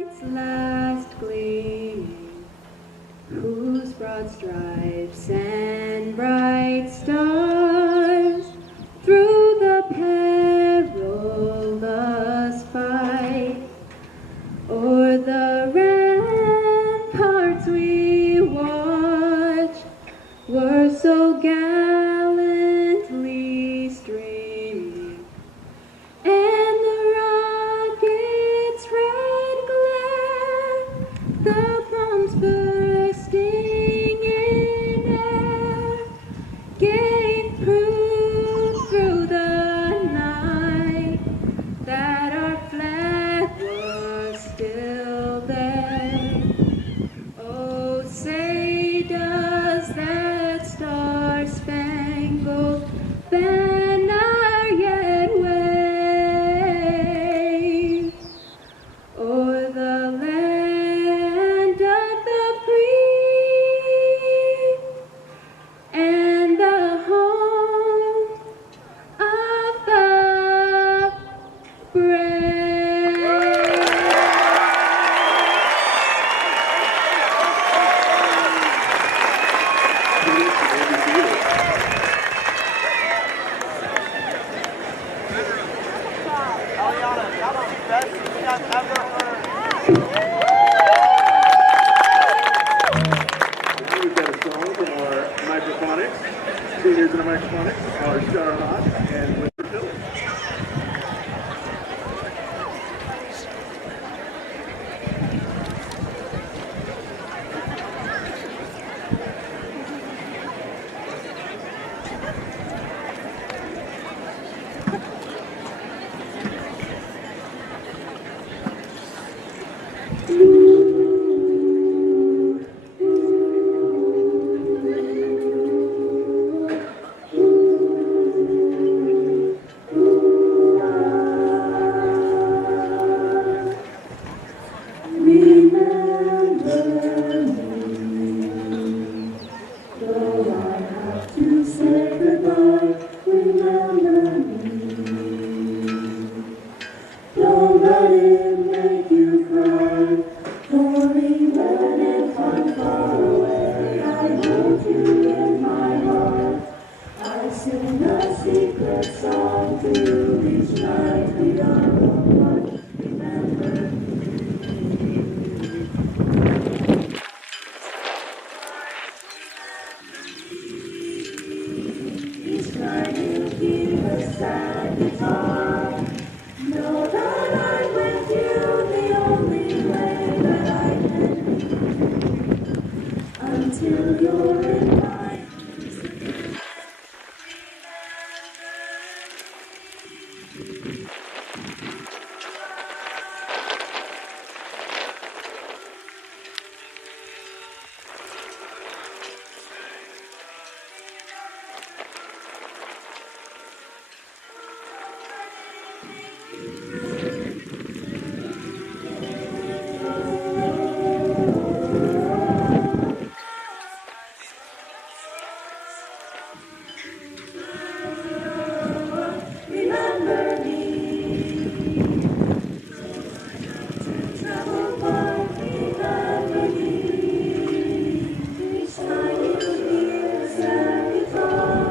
Its last gleaming, whose broad stripes and bright stars through the perilous fight o'er the ramparts we watched were so gallantly streaming, and the rocket's red glare, the bombs bursting in air, gave proof through the night that our flag was still there. Oh, say does that star-spangled banner yet wave o'er the land of the free and the home of the brave? Eliana, that was the best thing I've ever heard. Now we've got a song from our microphonics, seniors in our microphonics, our Charlotte and Winter Phillips. Don't let it make you cry. Only when it's far away, I hold you in my heart. I sing a secret song to you each night we are apart. Remember each night you hear a sad guitar. Know that I'm with you the only way that I can be until you're in my arms again. Remember me. Travel far, remember me. Each time you hear a sad guitar,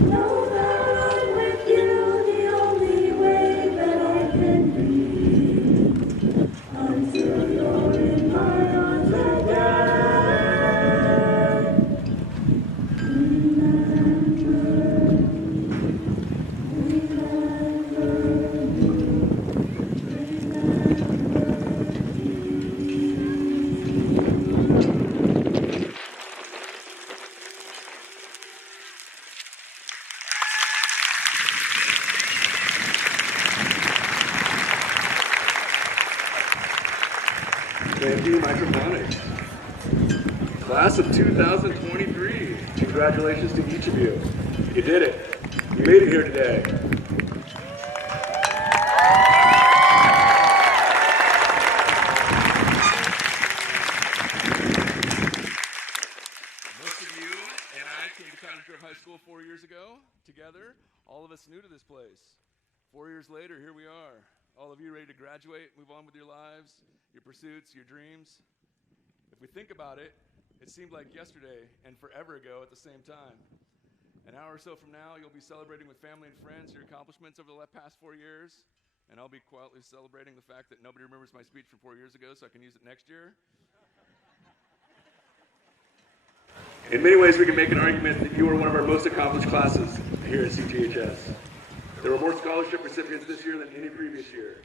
know that I'm with you the only way that I can be until you're in my arms again. Thank you, Microphonics. Class of 2023, congratulations to each of you. You did it. You made it here today. Most of you and I came to Cottage Grove High School 4 years ago together, all of us new to this place. 4 years later, here we are. All of you ready to graduate, move on with your lives, your pursuits, your dreams? If we think about it, it seemed like yesterday and forever ago at the same time. An hour or so from now, you'll be celebrating with family and friends your accomplishments over the past 4 years, and I'll be quietly celebrating the fact that nobody remembers my speech from 4 years ago, so I can use it next year. In many ways, we can make an argument that you are one of our most accomplished classes here at CGHS. There were more scholarship recipients this year than any previous year.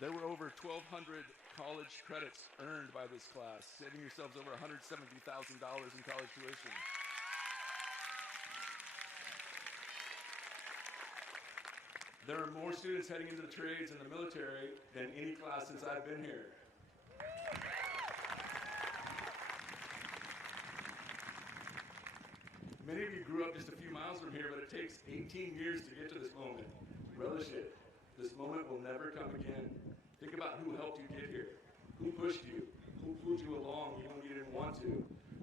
There were over 1,200 college credits earned by this class, saving yourselves over $170,000 in college tuition. There are more students heading into the trades and the military than any class since I've been here. Many of you grew up just a few miles from here, but it takes 18 years to get to this moment. Relish it. This moment will never come again. Think about who helped you get here, who pushed you, who pulled you along even when you didn't want to,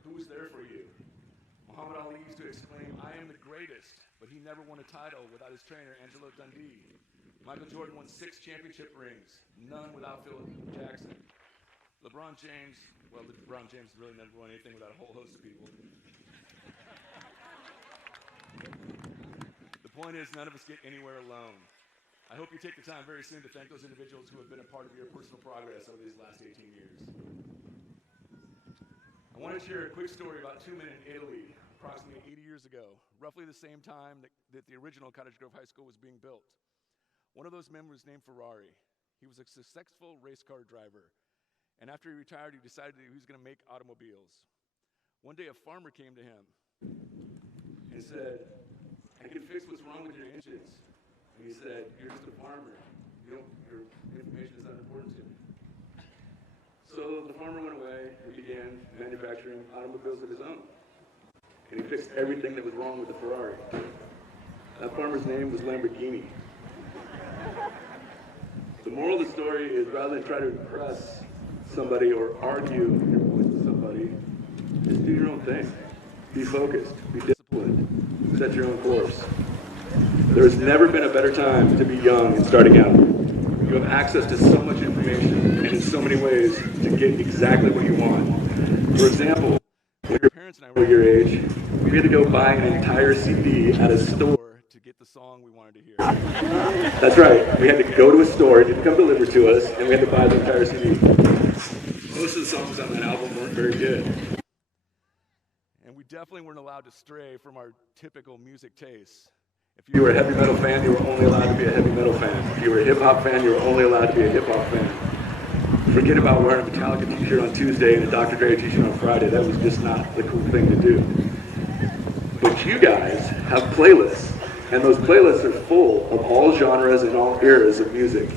who was there for you. Muhammad Ali used to exclaim, "I am the greatest," but he never won a title without his trainer, Angelo Dundee. Michael Jordan won 6 championship rings, none without Phil Jackson. LeBron James really never won anything without a whole host of people. The point is, none of us get anywhere alone. I hope you take the time very soon to thank those individuals who have been a part of your personal progress over these last 18 years. I want to share a quick story about 2 men in Italy, approximately 80 years ago, roughly the same time that the original Cottage Grove High School was being built. One of those men was named Ferrari. He was a successful race car driver, and after he retired, he decided that he was going to make automobiles. One day, a farmer came to him and said, "I can fix what's wrong with your engines." And he said, "You're just a farmer. Your information is unimportant to me." So the farmer went away and began manufacturing automobiles of his own. And he fixed everything that was wrong with the Ferrari. That farmer's name was Lamborghini. The moral of the story is, rather than try to impress somebody or argue your points with somebody, just do your own thing. Be focused, be disciplined, set your own course. There has never been a better time to be young and starting out. You have access to so much information and in so many ways to get exactly what you want. For example, when your parents and I were your age, we had to go buy an entire CD at a store to get the song we wanted to hear. That's right, we had to go to a store, it didn't come delivered to us, and we had to buy the entire CD. Most of the songs on that album weren't very good. And we definitely weren't allowed to stray from our typical music tastes. If you were a heavy metal fan, you were only allowed to be a heavy metal fan. If you were a hip-hop fan, you were only allowed to be a hip-hop fan. Forget about wearing a Metallica t-shirt on Tuesday and a Dr. Dre t-shirt on Friday. That was just not the cool thing to do. But you guys have playlists, and those playlists are full of all genres and all eras of music.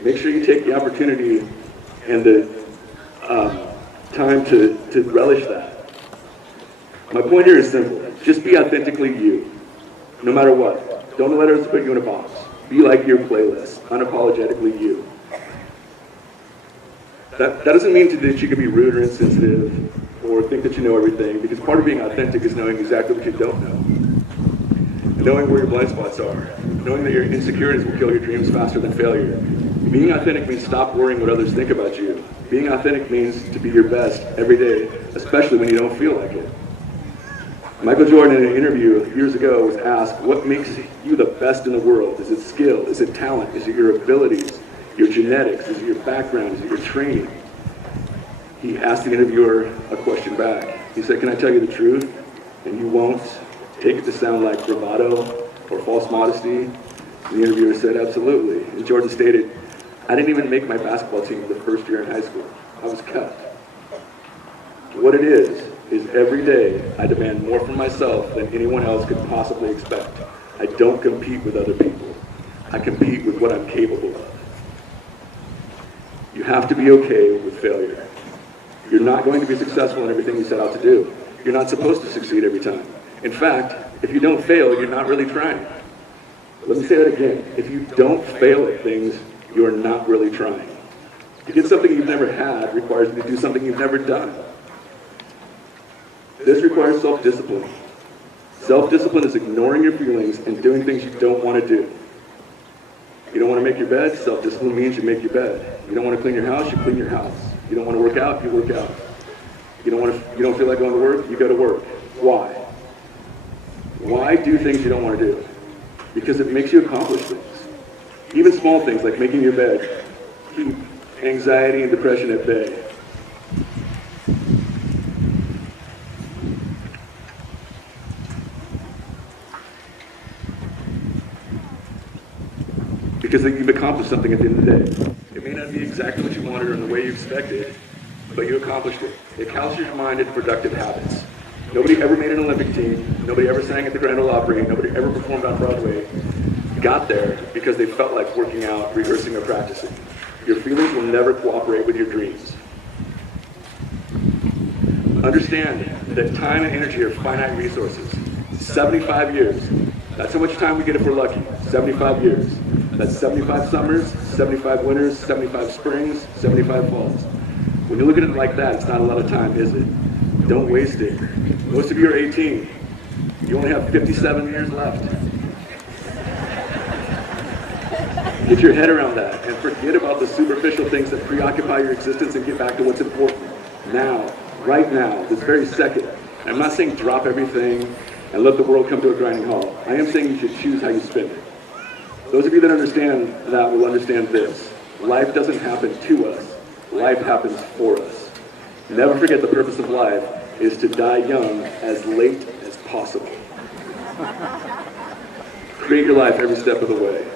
Make sure you take the opportunity and the time to relish that. My point here is simple. Just be authentically you. No matter what. Don't let others put you in a box. Be like your playlist, unapologetically you. That doesn't mean that you can be rude or insensitive or think that you know everything, because part of being authentic is knowing exactly what you don't know. Knowing where your blind spots are. Knowing that your insecurities will kill your dreams faster than failure. Being authentic means stop worrying what others think about you. Being authentic means to be your best every day, especially when you don't feel like it. Michael Jordan, in an interview years ago, was asked, what makes you the best in the world? Is it skill? Is it talent? Is it your abilities? Your genetics? Is it your background? Is it your training? He asked the interviewer a question back. He said, "Can I tell you the truth? And you won't take it to sound like bravado or false modesty?" And the interviewer said, "Absolutely." And Jordan stated, "I didn't even make my basketball team the first year in high school. I was cut." What it is every day I demand more from myself than anyone else could possibly expect. I don't compete with other people. I compete with what I'm capable of. You have to be okay with failure. You're not going to be successful in everything you set out to do. You're not supposed to succeed every time. In fact, if you don't fail, you're not really trying. Let me say that again. If you don't fail at things, you're not really trying. To get something you've never had requires you to do something you've never done. This requires self-discipline. Self-discipline is ignoring your feelings and doing things you don't want to do. You don't want to make your bed, self-discipline means you make your bed. You don't want to clean your house, you clean your house. You don't want to work out, you work out. You don't feel like going to work, you go to work. Why? Why do things you don't want to do? Because it makes you accomplish things. Even small things like making your bed keep anxiety and depression at bay. Because you've accomplished something at the end of the day. It may not be exactly what you wanted or in the way you expected, but you accomplished it. It calciums your mind into productive habits. Nobody ever made an Olympic team. Nobody ever sang at the Grand Ole Opry. Nobody ever performed on Broadway. Got there because they felt like working out, rehearsing, or practicing. Your feelings will never cooperate with your dreams. Understand that time and energy are finite resources. 75 years. That's how much time we get if we're lucky. 75 years. That's 75 summers, 75 winters, 75 springs, 75 falls. When you look at it like that, it's not a lot of time, is it? Don't waste it. Most of you are 18. You only have 57 years left. Get your head around that and forget about the superficial things that preoccupy your existence and get back to what's important. Now, right now, this very second. I'm not saying drop everything and let the world come to a grinding halt. I am saying you should choose how you spend it. Those of you that understand that will understand this. Life doesn't happen to us. Life happens for us. Never forget the purpose of life is to die young as late as possible. Create your life every step of the way.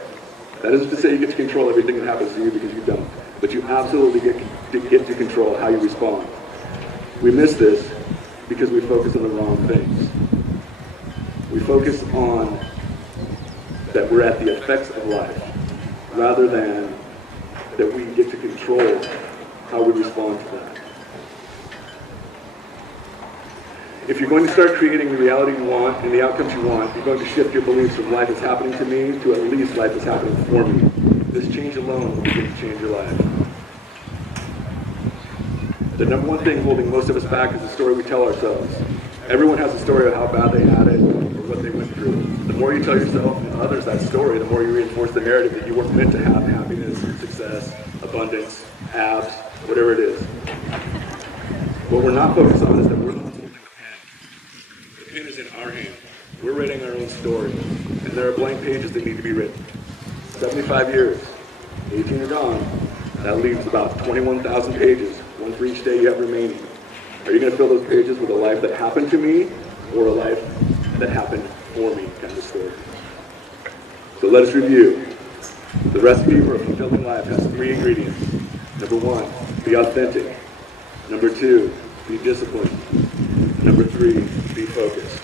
That isn't to say you get to control everything that happens to you, because you don't. But you absolutely get to control how you respond. We miss this because we focus on the wrong things. We focus on that we're at the effects of life, rather than that we get to control how we respond to that. If you're going to start creating the reality you want and the outcomes you want, you're going to shift your beliefs from life is happening to me to at least life is happening for me. This change alone will begin to change your life. The number one thing holding most of us back is the story we tell ourselves. Everyone has a story of how bad they had it or what they went through. The more you tell yourself and others that story, the more you reinforce the narrative that you weren't meant to have happiness, success, abundance, abs, whatever it is. What we're not focused on is that we're the ones holding the pen. The pen is in our hand. We're writing our own story. And there are blank pages that need to be written. 75 years, 18 are gone. That leaves about 21,000 pages, one for each day you have remaining. Are you going to fill those pages with a life that happened to me or a life that happened for me kind of story? So let us review. The recipe for a fulfilling life has 3 ingredients. Number 1, be authentic. Number 2, be disciplined. Number 3, be focused.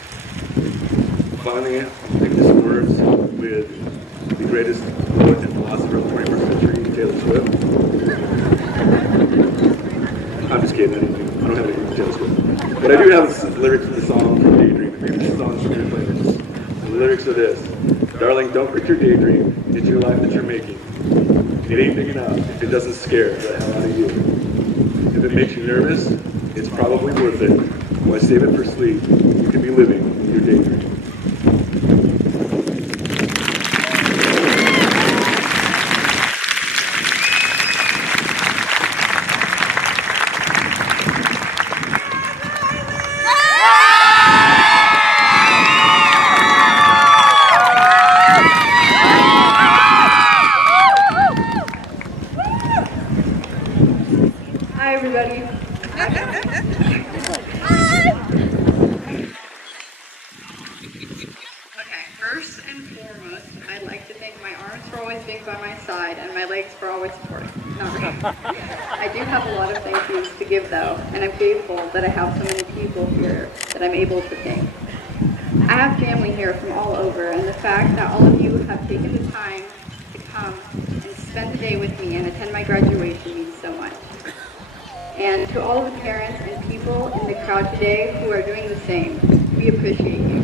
Finally, I'll make this words with the greatest poet and philosopher of the 21st century, Taylor Swift. I'm just kidding, I don't have anything to Taylor Swift. But I do have some lyrics from the song from Daydream. Maybe this song's from your playlist. The lyrics are this: darling, don't quit your daydream. It's your life that you're making. It ain't big enough if it doesn't scare the hell out of you. If it makes you nervous, it's probably worth it. Why save it for sleep? You can be living your daydream. Hi, everybody. Okay, first and foremost, I'd like to thank my arms for always being by my side and my legs for always supporting. Not really. I do have a lot of thank yous to give, though, and I'm grateful that I have so many people here that I'm able to thank. I have family here from all over, and the fact that all of you have taken the time to come and spend the day with me and attend my graduation means so much. And to all of the parents and people in the crowd today who are doing the same, we appreciate you.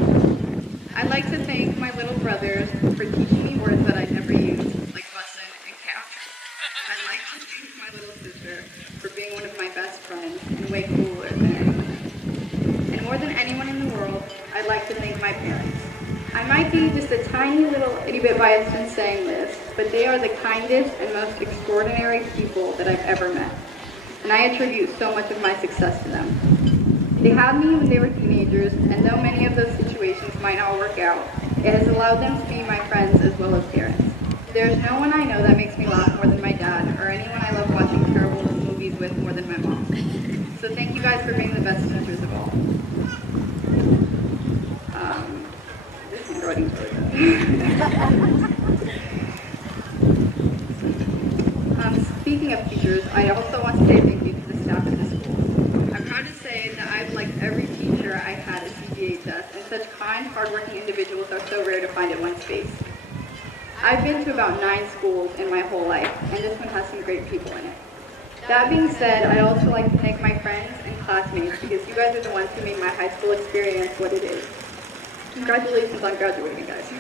I'd like to thank my little brothers for teaching me words that I'd never used, like bussin' and cap. I'd like to thank my little sister for being one of my best friends and way cooler than anyone. And more than my parents. I might be just a tiny little itty bit biased in saying this, but they are the kindest and most extraordinary people that I've ever met. And I attribute so much of my success to them. They had me when they were teenagers, and though many of those situations might not work out, it has allowed them to be my friends as well as parents. There's no one I know that makes me laugh more than my dad, or anyone I love watching terrible movies with more than my mom. So thank you guys for being the best teachers of all. This handwriting's really good. Speaking of teachers, I also want to say thank you to the staff at the school. I'm proud to say that I've liked every teacher I've had at CGHS, and such kind, hardworking individuals are so rare to find in one space. I've been to about 9 schools in my whole life, and this one has some great people in it. That being said, I also like to thank my friends and classmates because you guys are the ones who made my high school experience what it is. Congratulations on graduating, guys.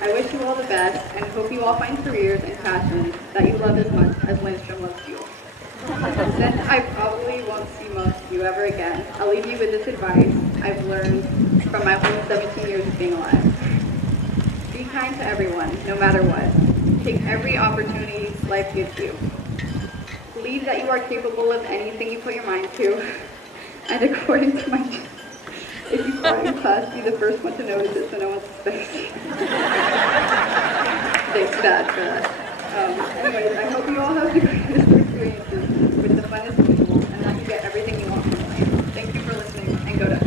I wish you all the best and hope you all find careers and passions that you love as much as Lindstrom loves you. Since I probably won't see most of you ever again, I'll leave you with this advice I've learned from my whole 17 years of being alive. Be kind to everyone, no matter what. Take every opportunity life gives you. Believe that you are capable of anything you put your mind to. And according to my if you cry in class, be the first one to notice it so no one suspects you. Thanks, Dad, for that. Anyways, I hope you all have the greatest experiences with the funnest people and that you get everything you want from life. Thank you for listening, and go Ducks.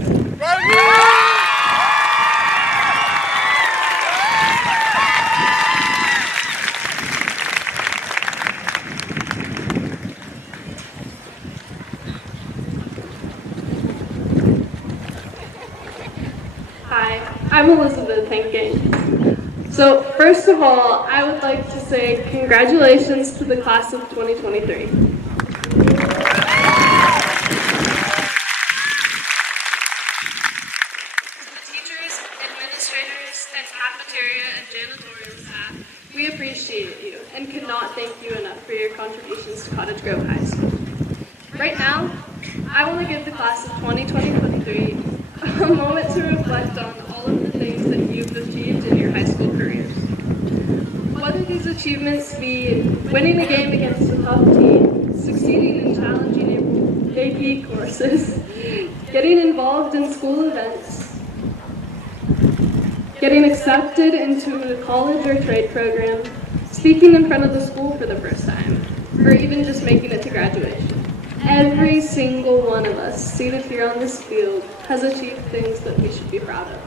I'm Elizabeth Hankins. So first of all, I would like to say congratulations to the class of 2023. Teachers, administrators, and cafeteria and janitorial staff, we appreciate you and cannot thank you enough for your contributions to Cottage Grove High School. Right now, I want to give the class of 2023 a moment to reflect on all of the things that you've achieved in your high school careers. Whether these achievements be winning a game against a top team, succeeding in challenging AP courses, getting involved in school events, getting accepted into a college or trade program, speaking in front of the school for the first time, or even just making it to graduation. Every single one of us seated here on this field has achieved things that we should be proud of.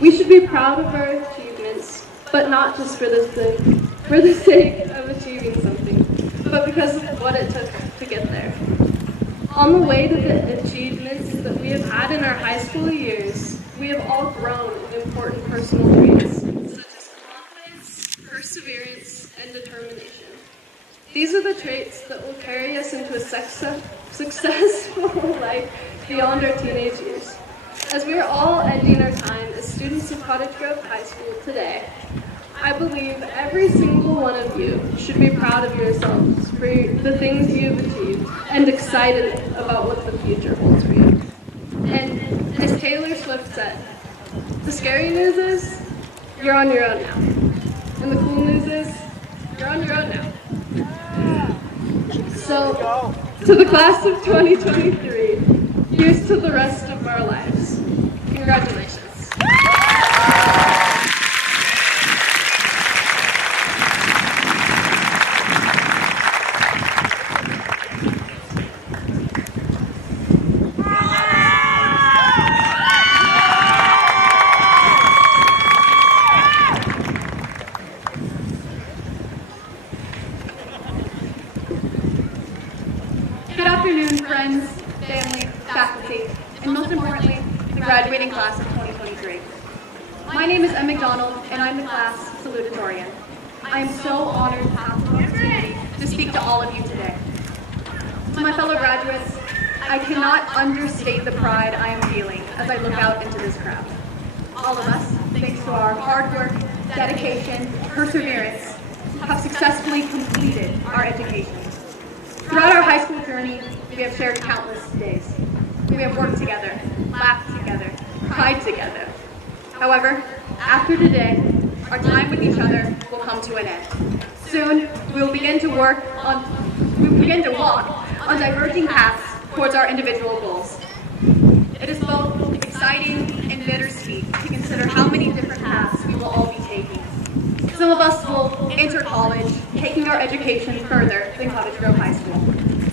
We should be proud of our achievements, but not just for the sake of achieving something, but because of what it took to get there. On the way to the achievements that we have had in our high school years, we have all grown in important personal traits, such as confidence, perseverance, and determination. These are the traits that will carry us into a successful life beyond our teenage years. As we are all ending our time as students of Cottage Grove High School today, I believe every single one of you should be proud of yourselves for the things you've achieved and excited about what the future holds for you. And as Taylor Swift said, the scary news is you're on your own now. And the cool news is you're on your own now. So, to the class of 2023, here's to the rest of our lives. Congratulations. Good afternoon, friends, family, faculty, and most importantly, the graduating class of 2023. My name is Em McDonald, and I'm the class Salutatorian. I am so honored to have the opportunity to speak to all of you today. To my fellow graduates, I cannot understate the pride I am feeling as I look out into this crowd. All of us, thanks to our hard work, dedication, perseverance, have successfully completed our education. Throughout our high school journey, we have shared countless days. We have worked together, laughed together, pride together. However, after today, our time with each other will come to an end. Soon, we will begin to walk on diverging paths towards our individual goals. It is both exciting and bittersweet to consider how many different paths we will all be taking. Some of us will enter college, taking our education further than Cottage Grove High School.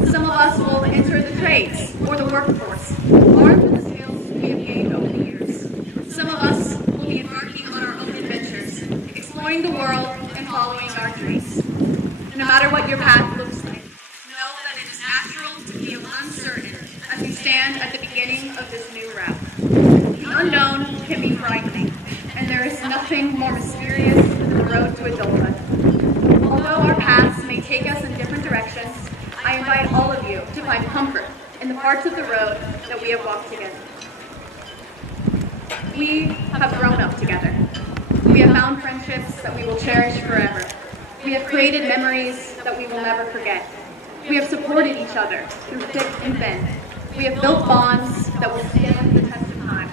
Some of us will enter the trades or the workforce, armed with the skills we have gained over the years. Some of us will be embarking on our own adventures, exploring the world and following our dreams. No matter what your path looks like, know that it is natural to feel uncertain as we stand at the beginning of this new route. The unknown can be frightening, and there is nothing more mysterious than the road to adulthood. Although our paths may take us in different directions, I invite all of you to find comfort in the parts of the road that we have walked together. We have grown up together. We have found friendships that we will cherish forever. We have created memories that we will never forget. We have supported each other through thick and thin. We have built bonds that will stand the test of time.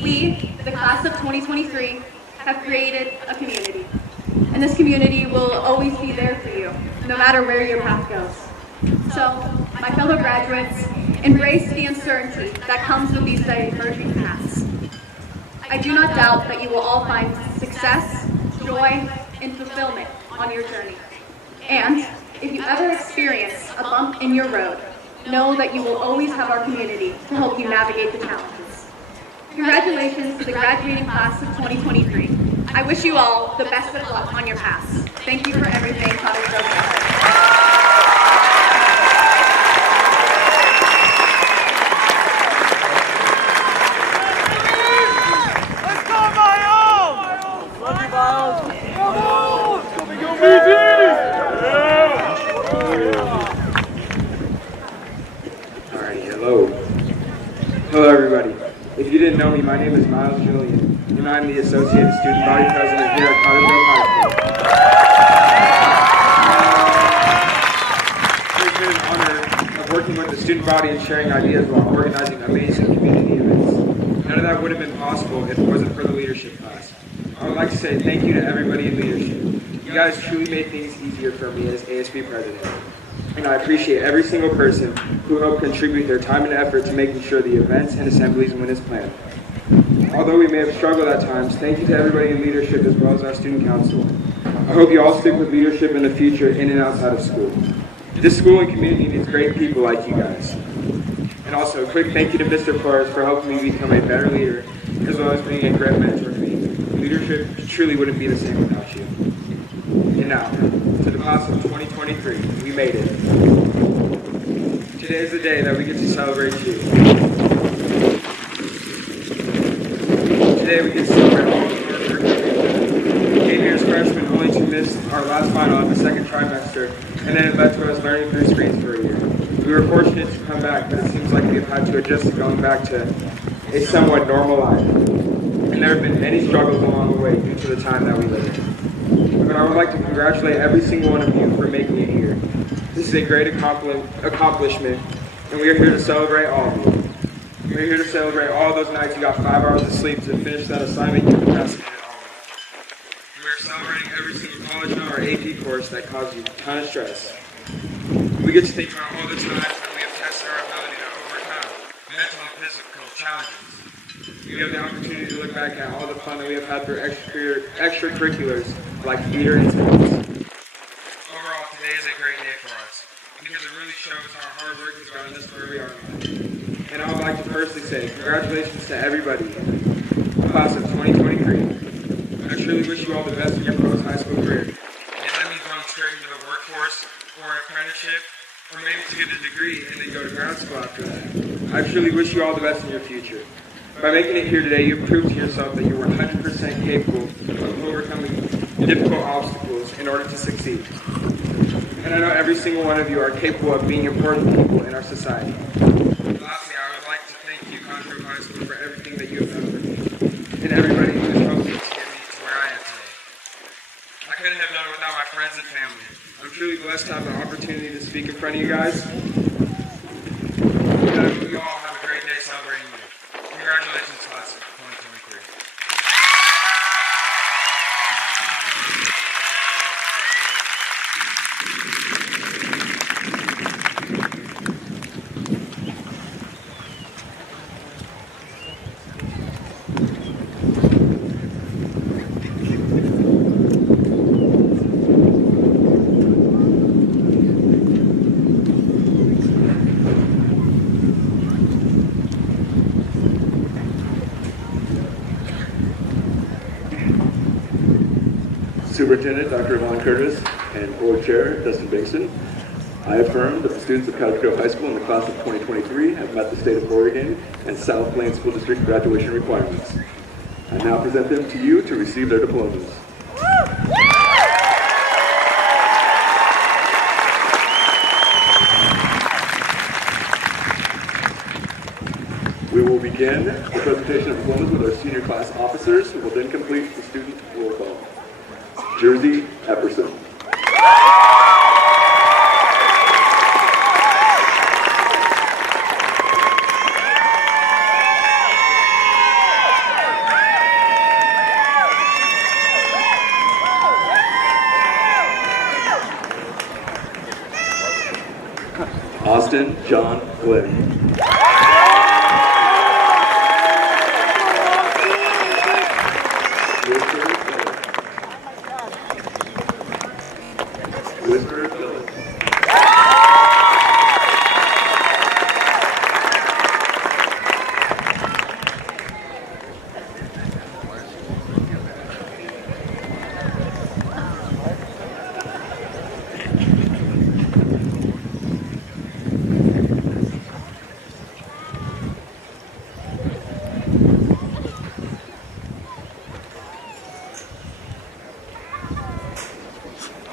We, the class of 2023, have created a community. And this community will always be there for you, no matter where your path goes. So, my fellow graduates, embrace the uncertainty that comes with these diverging paths. I do not doubt that you will all find success, joy, and fulfillment on your journey. And if you ever experience a bump in your road, know that you will always have our community to help you navigate the challenges. Congratulations to the graduating class of 2023. I wish you all the best of luck on your paths. Thank you for everything, Cottage Grove High. Hello everybody. If you didn't know me, my name is Miles Julian, and I'm the Associated Student Body President here at Cottage Grove High School. It's been an honor of working with the student body and sharing ideas while organizing amazing community events. None of that would have been possible if it wasn't for the leadership class. I would like to say thank you to everybody in leadership. You guys truly made things easier for me as ASB president. And I appreciate every single person who helped contribute their time and effort to making sure the events and assemblies went as planned. Although we may have struggled at times, thank you to everybody in leadership as well as our student council. I hope you all stick with leadership in the future in and outside of school. This school and community needs great people like you guys. And also a quick thank you to Mr. Flores for helping me become a better leader, as well as being a great mentor to me. Leadership truly wouldn't be the same without you. And now, to the class of 2023, we made it. Today is the day that we get to celebrate you. Today we get to celebrate all of our hard work. We came here as freshmen only to miss our last final of the second trimester, and then it led to us learning through screens for a year. We were fortunate to come back, but it seems like we've had to adjust to going back to a somewhat normal life. And there have been many struggles along the way due to the time that we live in. But I would like to congratulate every single one of you for making it here. This is a great accomplishment, and we are here to celebrate all of you. We're here to celebrate all those nights you got 5 hours of sleep to finish that assignment you procrastinated all of. We are celebrating every single college or AP course that caused you a ton of stress. We get to think about all the times that we have tested our ability to overcome mental and physical challenges. We have the opportunity to look back at all the fun that we have had through extracurriculars like theater and sports. Overall, today is a great day for us because it really shows how hard work has gotten us where we are now. And I would like to personally say congratulations to everybody in the class of 2023. I truly wish you all the best in your post-high school career. If that means going straight into the workforce or apprenticeship, or maybe to get a degree and then go to grad school after that, I truly wish you all the best in your future. By making it here today, you've proved to yourself that you're 100% capable of overcoming difficult obstacles in order to succeed. And I know every single one of you are capable of being important people in our society. Lastly, I would like to thank you, Cottage Grove High School, for everything that you have done for me, and everybody who has helped me to get me to where I am today. I couldn't have done it without my friends and family. I'm truly blessed to have the opportunity to speak in front of you guys. And I hope you all have a great day celebrating you. Congratulations, class. Superintendent Dr. Yvonne Curtis and Board Chair Dustin Binkson, I affirm that the students of Cottage Grove High School in the class of 2023 have met the state of Oregon and South Plains School District graduation requirements. I now present them to you to receive their diplomas. We will begin the presentation of diplomas with our senior class officers, who will then complete the student roll call. Jersey Epperson. Austin John Glenn.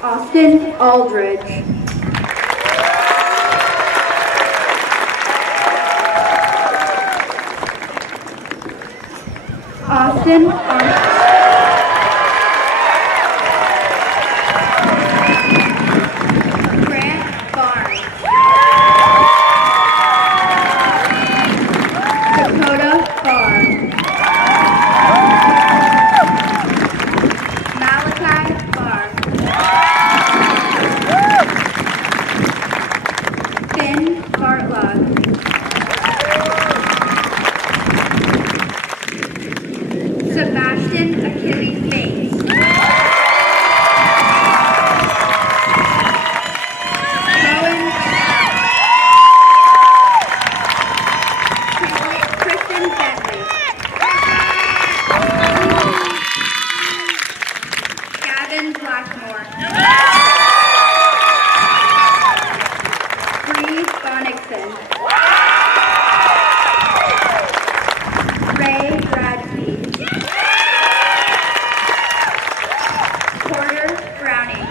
Austin Aldridge. Austin Grant Barnes. Dakota Barnes. Malachi Barnes. Finn Bartlett. Sebastian Achilles Bates. Rowan Kristen Bentley. Gavin Blackmore. Bree Bonnickson. Ray Bradford. Porter Browning.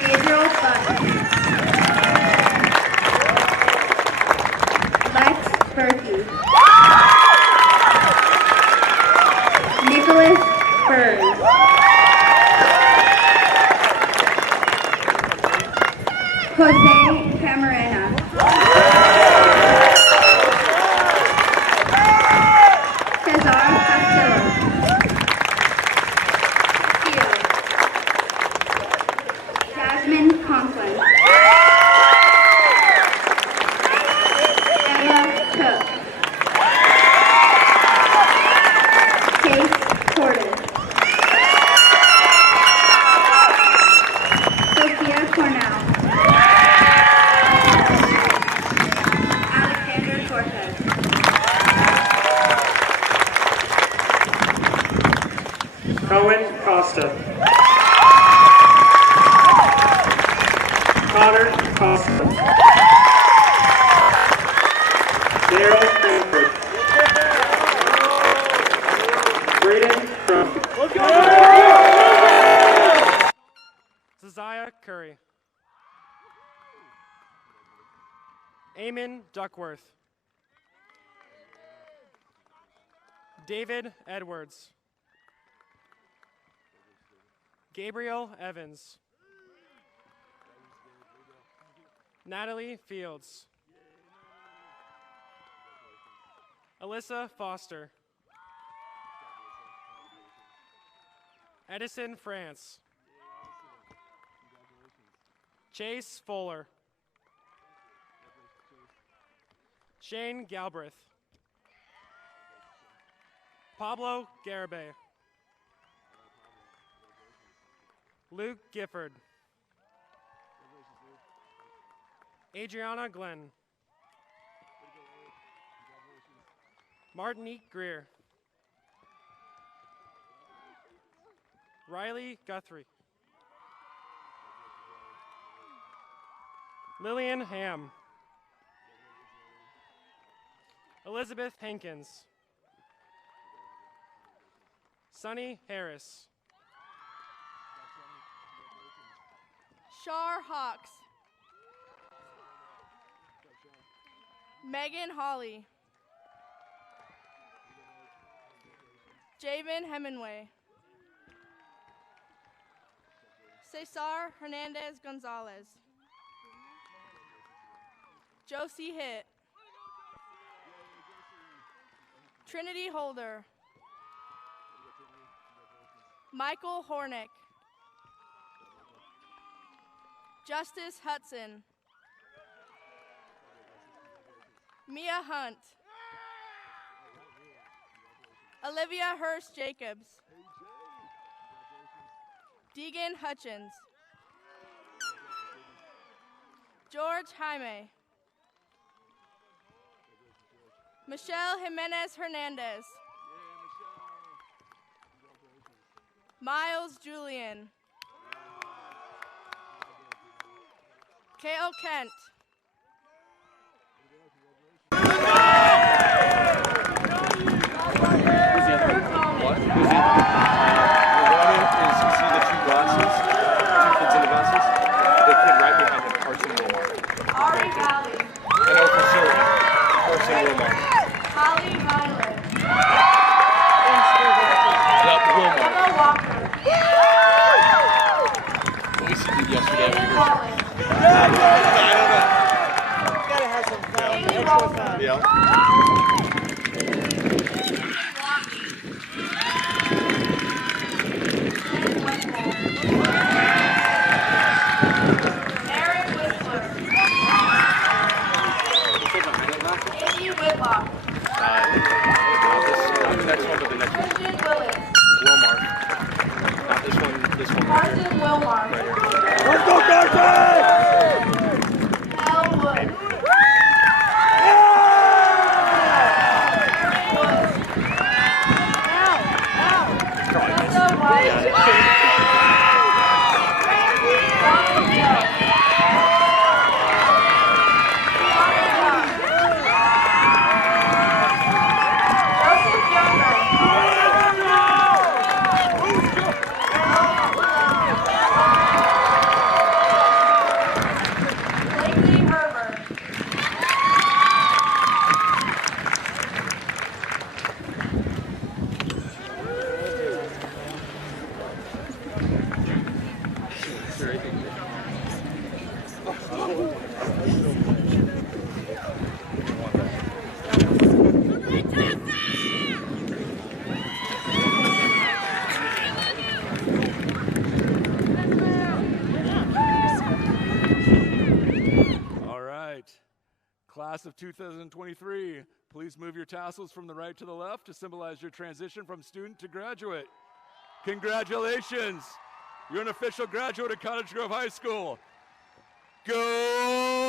Gabriel Button. Lex Berkey. Nicholas Burns. Jose Camarena. Cesar Castillo. Field. Jasmine Conklin. Emma Cook. Chase Corden. Sophia Cornell. Alexander Cortez. Cohen Costa. Connor Costa. Daryl Cranford. Braden Crump. Zazia Curry. Eamon Duckworth. David Edwards. Gabriel Evans. Natalie Fields. Alyssa Foster. Edison France. Chase Fuller. Shane Galbraith. Pablo Garibay. Luke Gifford. Adriana Glenn. Martinique Greer. Riley Guthrie. Lillian Ham. Elizabeth Hankins. Sunny Harris. Shar Hawks. Megan Hawley. Javen Hemingway. Cesar Hernandez Gonzalez. Josie Hitt. Trinity Holder. Michael Hornick. Justice Hudson. Mia Hunt. Olivia Hurst Jacobs. Deegan Hutchins. George Jaime. Michelle Jimenez Hernandez. Miles Julian. Kale Kent. Ari Valley. I know for sure. Carson Wilmar. Holly Violet. Yep, Wilmar. Emma Walker. We did yesterday. Amy Collins. Gotta have some fun. Amy Extra Walker. fun. Yeah. Aaron Whistler. Amy Whitlock. Next one, but the next one. Christian Willis. Wilmar. Not this one, this one. Carson Wilmar. Right here. Let's go, Carson! Elle Wood. Tessa White. Ronald Young. Joseph Younger. Blakely Herbert. All right. Class of 2023, please move your tassels from the right to the left to symbolize your transition from student to graduate. Congratulations. You're an official graduate of Cottage Grove High School. Go